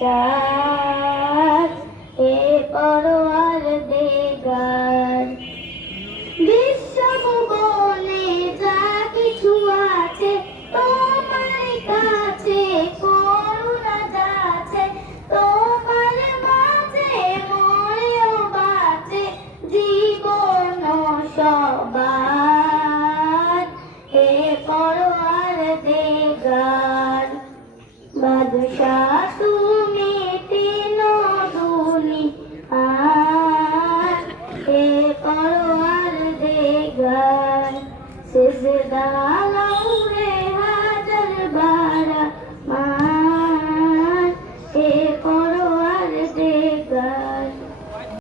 চার হে পরওয়ার দিগার বিশ্বভুবনে যা কিছু আছে তোমার কাছে করুণা যাচ্ছে তোমার মাঝে মরেও বাঁচে জীবন সবার হে পরওয়ার দিগার বাদশাহ তুমি তিন দুনিয়ার হে পরওয়ার দিগার সিজদা লাও